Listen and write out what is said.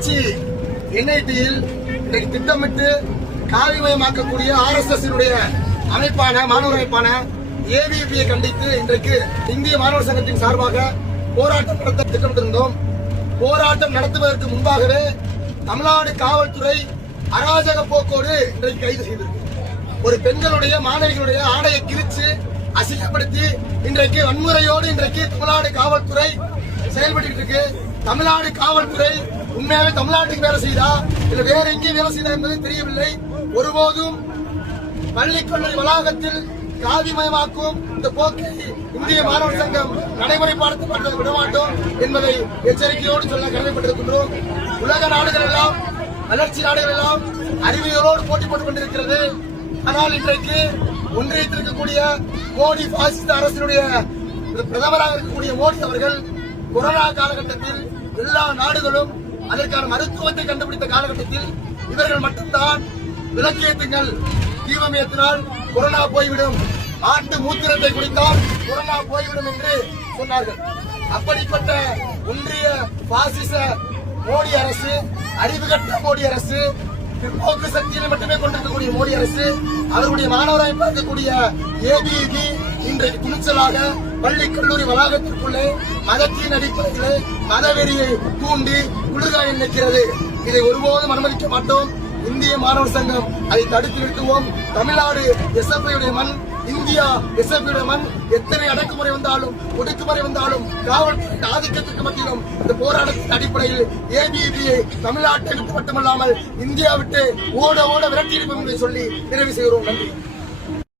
பொள்ளாச்சி என்ஐடியில் இன்றைக்கு திட்டமிட்டு காவிமயமாக்கக்கூடிய RSS அமைப்பான மாணவர் அமைப்பான ABVP கண்டித்து இன்றைக்கு இந்திய மாணவர் சங்கத்தின் சார்பாக போராட்டம் நடத்த திட்டமிட்டிருந்தோம். போராட்டம் நடத்துவதற்கு முன்பாகவே தமிழ்நாடு காவல்துறை அராஜக போக்கோடு இன்றைக்கு கைது செய்திருக்கு. ஒரு பெண்களுடைய மாணவிகளுடைய ஆடையை கிழிச்சு அசிங்கப்படுத்தி இன்றைக்கு வன்முறையோடு இன்றைக்கு தமிழ்நாடு காவல்துறை செயல்பட்டு இருக்கு. தமிழ்நாடு காவல்துறை உண்மையாவே தமிழ்நாட்டுக்கு வேலை செய்தா இல்ல வேற எங்கேயும் வேலை செய்தா என்பது தெரியவில்லை. ஒருபோதும் பள்ளி கல்லூரி வளாகத்தில் காவிமயமாக்கும் இந்த போக்கை இந்திய மாணவர் சங்கம் நடைமுறைப்படுத்த விடமாட்டோம் என்பதை எச்சரிக்கையோடு சொல்ல கடமைப்பட்டிருக்கின்றோம். உலக நாடுகள் எல்லாம் வளர்ச்சி நாடுகள் எல்லாம் அறிவியலோடு போட்டி போட்டுக் கொண்டிருக்கிறது. ஆனால் இன்றைக்கு ஒன்றியத்திற்கக்கூடிய மோடி பாசிஸ்ட் அரசினுடைய பிரதமராக இருக்கக்கூடிய மோடி அவர்கள் கொரோனா காலகட்டத்தில் எல்லா நாடுகளும் அதற்கான மருத்துவத்தை கண்டுபிடித்த காலகட்டத்தில் இவர்கள் மட்டும்தான் விளக்கேற்றுங்கள், தீபம் ஏற்றினால் கொரோனா போய்விடும், ஆட்டு மூத்திரத்தை குடித்தால் கொரோனா போய்விடும் என்று சொன்னார்கள். அப்படிப்பட்ட ஒன்றிய பாசிச மோடி அரசு, அறிவுகட்ட மோடி அரசு, பிற்போக்கு சக்தியை மட்டுமே கொண்டிருக்கக்கூடிய மோடி அரசு, அவருடைய மாணவராக பார்க்கக்கூடிய ABVP இன்றைக்கு துணிச்சலாக பள்ளி கல்லூரி வளாகத்திற்குள்ளே மதத்தின் அடிப்படையிலே மதவெறியை தூண்டி குளிர்காயில் நிற்கிறது. இதை ஒருபோதும் அனுமதிக்க மாட்டோம். இந்திய மாணவர் சங்கம் அதை தடுத்து நிறுத்துவோம். தமிழ்நாடு SFI மண், இந்தியா SFI மண். எத்தனை அடக்குமுறை வந்தாலும் ஒடுக்குமுறை வந்தாலும் காவல்துறை ஆதிக்கத்திற்கு மத்தியிலும் இந்த போராட்டத்தின் அடிப்படையில் ABVP தமிழ்நாட்டை விட்டு மட்டுமல்லாமல் இந்தியா விட்டு ஓட ஓட விரட்டியிருப்போம் என்று சொல்லி நிறைவு செய்கிறோம். நன்றி.